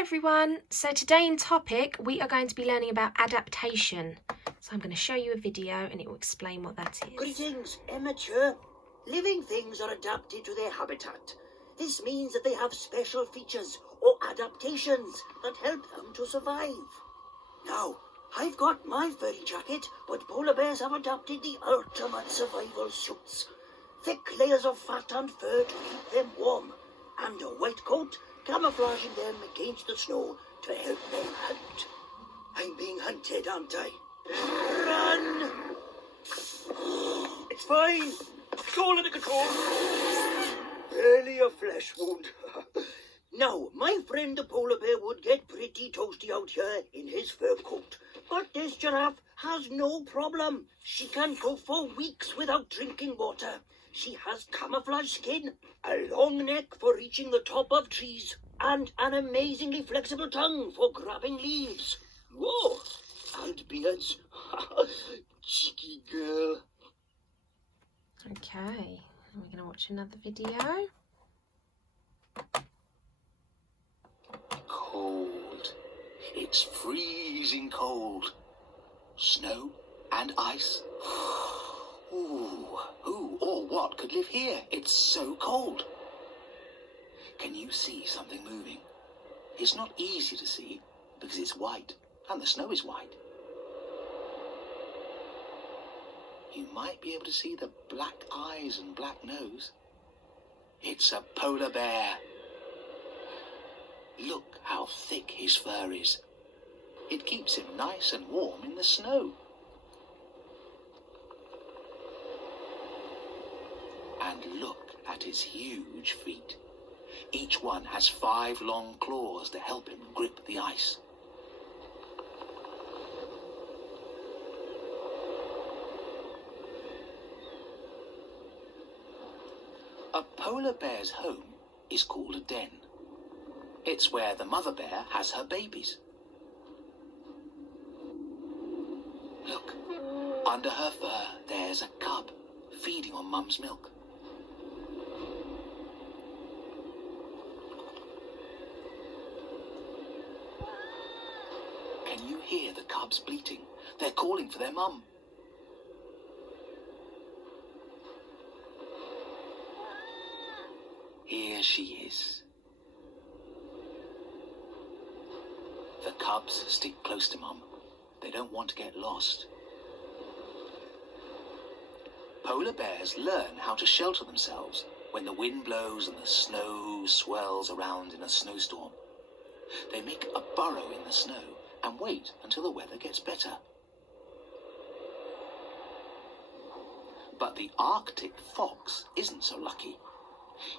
Hello everyone, so today in topic we are going to be learning about adaptation. So I'm going to show you a video and it will explain what that is. Greetings, amateur. Living things are adapted to their habitat. This means that they have special features or adaptations that help them to survive. Now, I've got my furry jacket, but polar bears have adapted the ultimate survival suits. Thick layers of fat and fur to keep them warm, and a wet coat camouflaging them against the snow to help them hunt. I'm being hunted, aren't I? Run! It's fine. It's all under control. Barely a flesh wound. Now, my friend the polar bear would get pretty toasty out here in his fur coat. But this giraffe has no problem. She can go for weeks without drinking water. She has camouflage skin, a long neck for reaching the top of trees, and an amazingly flexible tongue for grabbing leaves. Whoa! And beards. Cheeky girl. Okay, we're going to watch another video. Cold. It's freezing cold. Snow and ice. Who or what could live here? It's so cold. Can you see something moving? It's not easy to see because it's white and the snow is white. You might be able to see the black eyes and black nose. It's a polar bear. Look how thick his fur is. It keeps him nice and warm in the snow. And look at his huge feet. Each one has 5 long claws to help him grip the ice. A polar bear's home is called a den. It's where the mother bear has her babies. Look, under her fur there's a cub feeding on mum's milk. Can you hear the cubs bleating? They're calling for their mum. Here she is. The cubs stick close to mum. They don't want to get lost. Polar bears learn how to shelter themselves when the wind blows and the snow swirls around in a snowstorm. They make a burrow in the snow and wait until the weather gets better. But the Arctic fox isn't so lucky.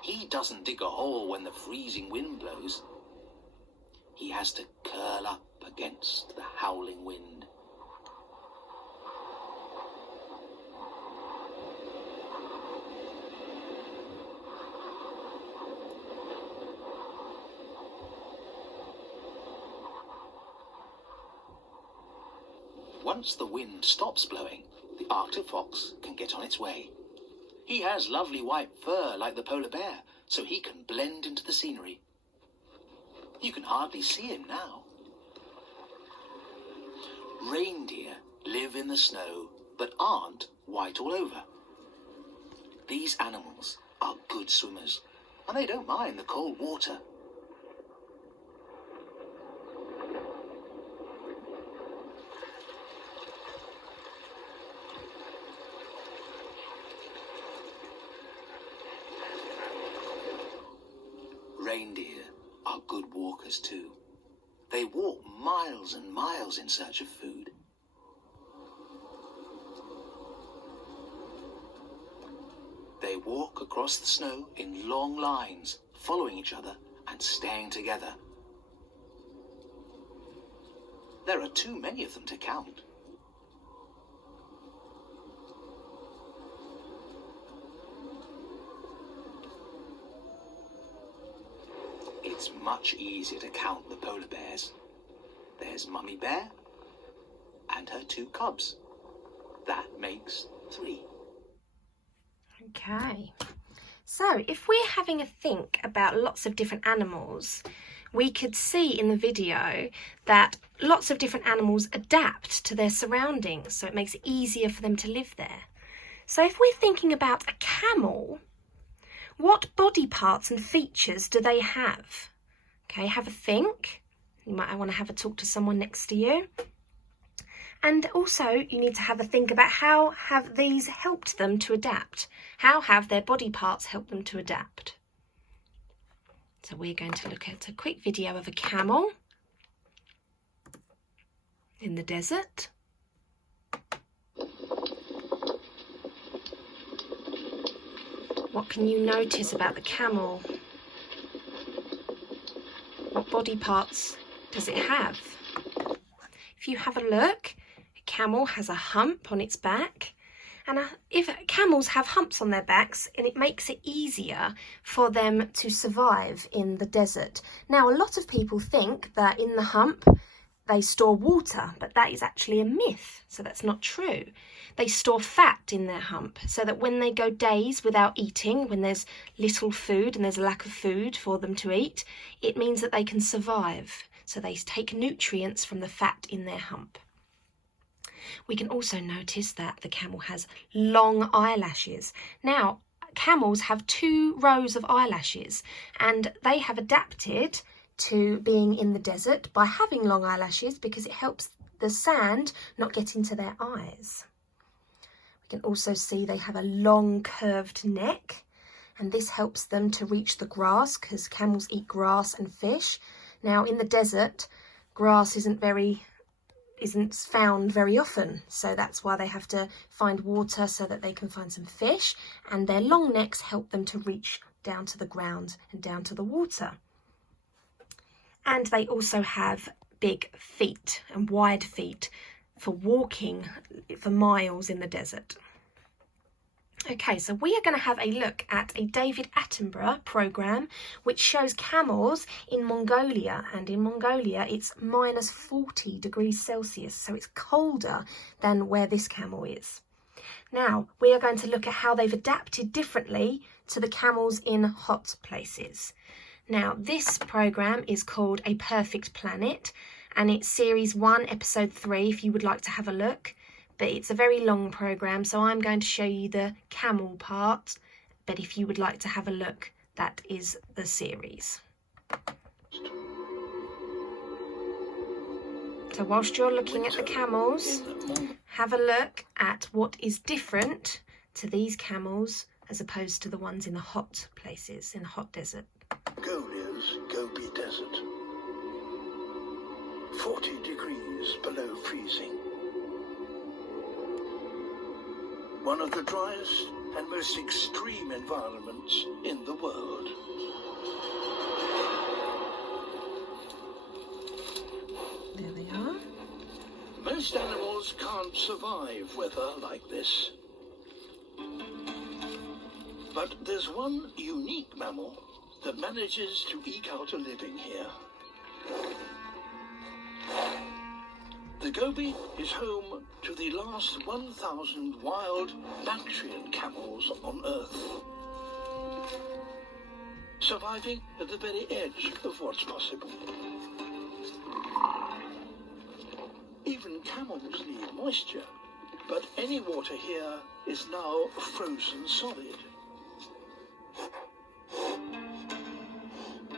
He doesn't dig a hole when the freezing wind blows. He has to curl up against the howling wind. Once the wind stops blowing, the Arctic fox can get on its way. He has lovely white fur like the polar bear, so he can blend into the scenery. You can hardly see him now. Reindeer live in the snow, but aren't white all over. These animals are good swimmers, and they don't mind the cold water. Reindeer are good walkers too. They walk miles and miles in search of food. They walk across the snow in long lines, following each other and staying together. There are too many of them to count. It's much easier to count the polar bears. There's Mummy Bear and her 2 cubs. That makes 3. Okay, so if we're having a think about lots of different animals, we could see in the video that lots of different animals adapt to their surroundings, so it makes it easier for them to live there. So if we're thinking about a camel, what body parts and features do they have? Okay, have a think. You might want to have a talk to someone next to you. And also you need to have a think about how have these helped them to adapt? How have their body parts helped them to adapt? So we're going to look at a quick video of a camel in the desert. What can you notice about the camel? What body parts does it have? If you have a look, a camel has a hump on its back. And if camels have humps on their backs, and it makes it easier for them to survive in the desert. Now, a lot of people think that in the hump they store water, but that is actually a myth, so that's not true. They store fat in their hump, so that when they go days without eating, when there's little food and there's a lack of food for them to eat, it means that they can survive. So they take nutrients from the fat in their hump. We can also notice that the camel has long eyelashes. Now, camels have 2 rows of eyelashes, and they have adapted to being in the desert by having long eyelashes because it helps the sand not get into their eyes. We can also see they have a long curved neck, and this helps them to reach the grass because camels eat grass and fish. Now, in the desert, grass isn't found very often, so that's why they have to find water so that they can find some fish, and their long necks help them to reach down to the ground and down to the water. And they also have big feet and wide feet for walking for miles in the desert. Okay, so we are going to have a look at a David Attenborough program which shows camels in Mongolia, and in Mongolia it's minus 40 degrees Celsius, so it's colder than where this camel is. Now, we are going to look at how they've adapted differently to the camels in hot places. Now, this program is called A Perfect Planet, and it's series 1, episode 3, if you would like to have a look. But it's a very long program, so I'm going to show you the camel part, but if you would like to have a look, that is the series. So whilst you're looking at the camels, have a look at what is different to these camels as opposed to the ones in the hot places, in the hot desert. Mongolia's Gobi Desert. 40 degrees below freezing. One of the driest and most extreme environments in the world. There they are. Most animals can't survive weather like this. But there's one unique mammal that manages to eke out a living here. The Gobi is home to the last 1,000 wild Bactrian camels on Earth, surviving at the very edge of what's possible. Even camels need moisture, but any water here is now frozen solid.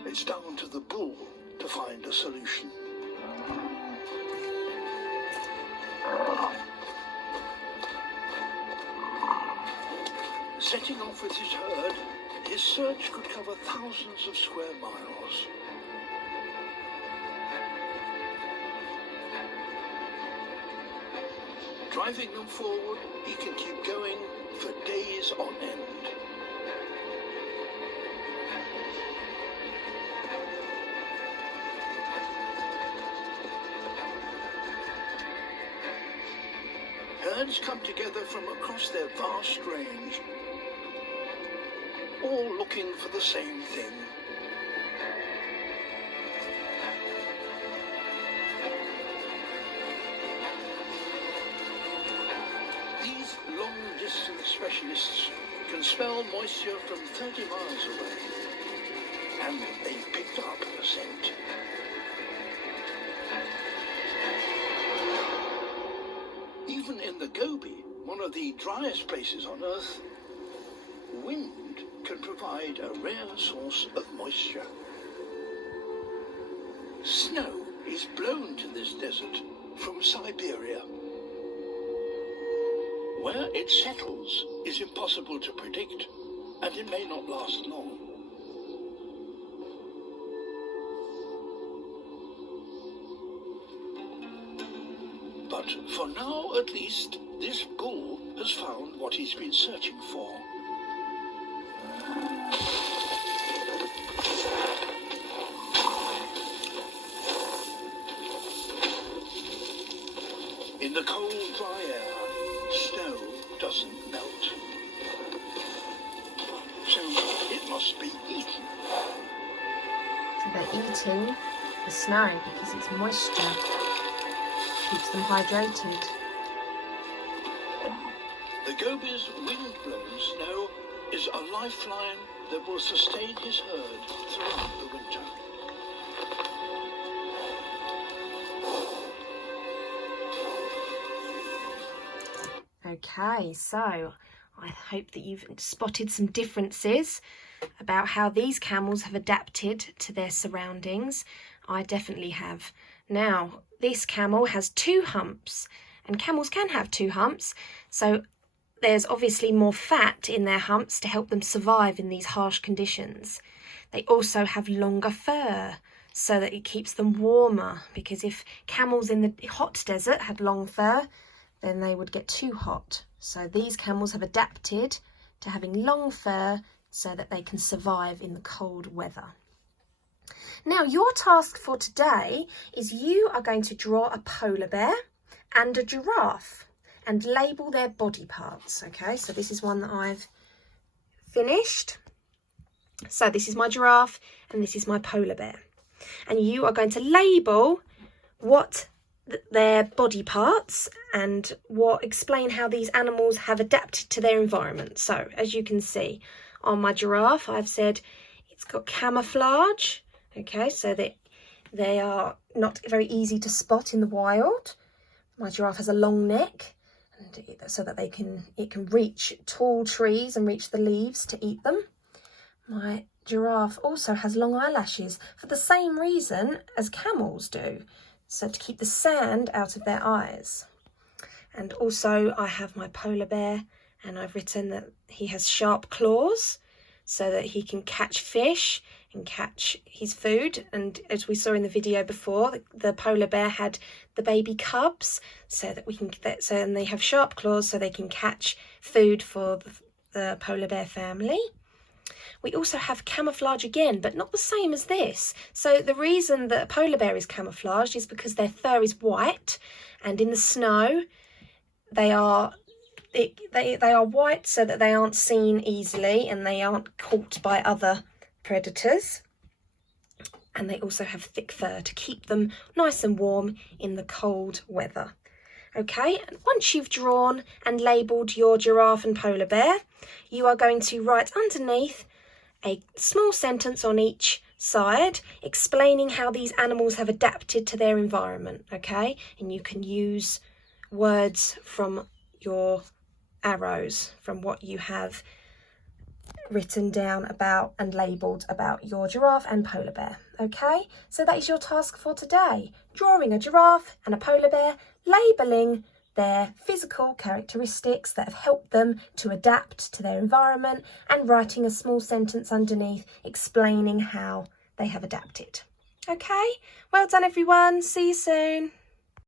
It's down to the bull to find a solution. Setting off with his herd, his search could cover thousands of square miles. Driving them forward, he can keep going for days on end. Herds come together from across their vast range, all looking for the same thing. These long-distance specialists can smell moisture from 30 miles away, and they've picked up a scent. one of the driest places on Earth, wind can provide a rare source of moisture. Snow is blown to this desert from Siberia. Where it settles is impossible to predict, and it may not last long. But for now, at least, this bull has found what he's been searching for. In the cold, dry air, snow doesn't melt. So it must be eaten. So they're eating the snow because it's moisture. Keeps them hydrated. The Gobi's wind-blown snow is a lifeline that will sustain his herd throughout the winter. Okay, so I hope that you've spotted some differences about how these camels have adapted to their surroundings. I definitely have. Now, this camel has 2 humps, and camels can have 2 humps, so there's obviously more fat in their humps to help them survive in these harsh conditions. They also have longer fur, so that it keeps them warmer, because if camels in the hot desert had long fur, then they would get too hot. So these camels have adapted to having long fur so that they can survive in the cold weather. Now, your task for today is you are going to draw a polar bear and a giraffe and label their body parts. Okay, so this is one that I've finished. So this is my giraffe and this is my polar bear. And you are going to label what their body parts and explain how these animals have adapted to their environment. So as you can see on my giraffe, I've said it's got camouflage. Okay, so that they are not very easy to spot in the wild. My giraffe has a long neck, and so that it can reach tall trees and reach the leaves to eat them. My giraffe also has long eyelashes for the same reason as camels do, so to keep the sand out of their eyes. And also I have my polar bear, and I've written that he has sharp claws so that he can catch fish and catch his food. And as we saw in the video before, the polar bear had the baby cubs, so that and they have sharp claws so they can catch food for the polar bear family. We also have camouflage again, but not the same as this. So the reason that a polar bear is camouflaged is because their fur is white, and in the snow they are white so that they aren't seen easily and they aren't caught by other predators. And they also have thick fur to keep them nice and warm in the cold weather. Okay, and once you've drawn and labelled your giraffe and polar bear, you are going to write underneath a small sentence on each side explaining how these animals have adapted to their environment. Okay, and you can use words from your arrows, from what you have written down about and labelled about your giraffe and polar bear. Okay, so that is your task for today: drawing a giraffe and a polar bear, labelling their physical characteristics that have helped them to adapt to their environment, and writing a small sentence underneath explaining how they have adapted. Okay, well done everyone, see you soon.